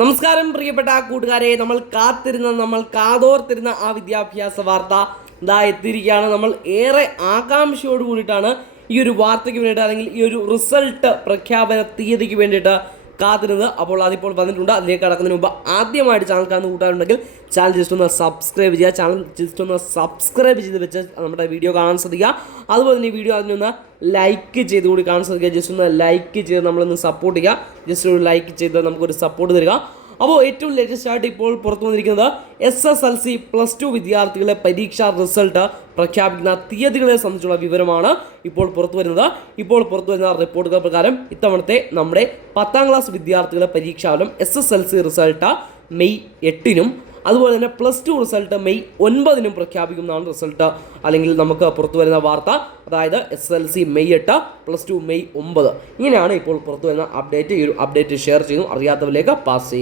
നമസ്കാരം പ്രിയപ്പെട്ട കൂട്ടുകാരെ, നമ്മൾ കാതോർത്തിരുന്ന ആ വിദ്യാഭ്യാസ വാർത്ത ഇതാ എത്തിയിരിക്കുകയാണ്. നമ്മൾ ഏറെ ആകാംക്ഷയോട് കൂടിയിട്ടാണ് ഈ ഒരു വാർത്തയ്ക്ക് വേണ്ടിയിട്ട് അല്ലെങ്കിൽ ഈ ഒരു റിസൾട്ട് പ്രഖ്യാപന തീയതിക്ക് വേണ്ടിയിട്ട് കാത്തിരുന്നത്. അപ്പോൾ അതിപ്പോൾ വന്നിട്ടുണ്ട്. അതിലേക്ക് കടക്കുന്നതിന് മുമ്പ് ആദ്യമായിട്ട് ചാനൽ കാണുന്ന കൂട്ടുകാരുണ്ടെങ്കിൽ ചാനൽ ജസ്റ്റ് ഒന്ന് സബ്സ്ക്രൈബ് ചെയ്യുക. ചാനൽ ജസ്റ്റ് ഒന്ന് സബ്സ്ക്രൈബ് ചെയ്ത് വെച്ച് നമ്മുടെ വീഡിയോ കാണാൻ ശ്രദ്ധിക്കുക. അതുപോലെ തന്നെ ഈ വീഡിയോ അതിനൊന്ന് ലൈക്ക് ചെയ്ത് കൂടി കാണാൻ ശ്രദ്ധിക്കുക. ജസ്റ്റ് ഒന്ന് ലൈക്ക് ചെയ്ത് നമ്മളൊന്ന് സപ്പോർട്ട് ചെയ്യുക. ജസ്റ്റ് ഒരു ലൈക്ക് ചെയ്ത് നമുക്കൊരു സപ്പോർട്ട് തരിക. അപ്പോൾ ഏറ്റവും ലേറ്റസ്റ്റ് ആയിട്ട് ഇപ്പോൾ പുറത്തു വന്നിരിക്കുന്നത് SSLC +2 വിദ്യാർത്ഥികളെ പരീക്ഷാ റിസൾട്ട് പ്രഖ്യാപിക്കുന്ന തീയതികളെ സംബന്ധിച്ചുള്ള വിവരമാണ് ഇപ്പോൾ പുറത്തു വരുന്നത്. ഇപ്പോൾ പുറത്തു വരുന്ന റിപ്പോർട്ടുകൾ പ്രകാരം ഇത്തവണത്തെ നമ്മുടെ 10ാം ക്ലാസ് വിദ്യാർത്ഥികളെ പരീക്ഷാഫലം SSLC റിസൾട്ട് മെയ് 8-നും അതുപോലെ തന്നെ +2 റിസൾട്ട് മെയ് 9-നും പ്രഖ്യാപിക്കുന്നതാണ് റിസൾട്ട് അല്ലെങ്കിൽ നമുക്ക് പുറത്തു വരുന്ന വാർത്ത. അതായത് SSLC മെയ് 8, +2 മെയ് 9. ഇങ്ങനെയാണ് ഇപ്പോൾ പുറത്തു വരുന്ന അപ്ഡേറ്റ്. ഈ ഒരു അപ്ഡേറ്റ് ഷെയർ ചെയ്യുന്നു, അറിയാത്തവരിലേക്ക് പാസ് ചെയ്യുക.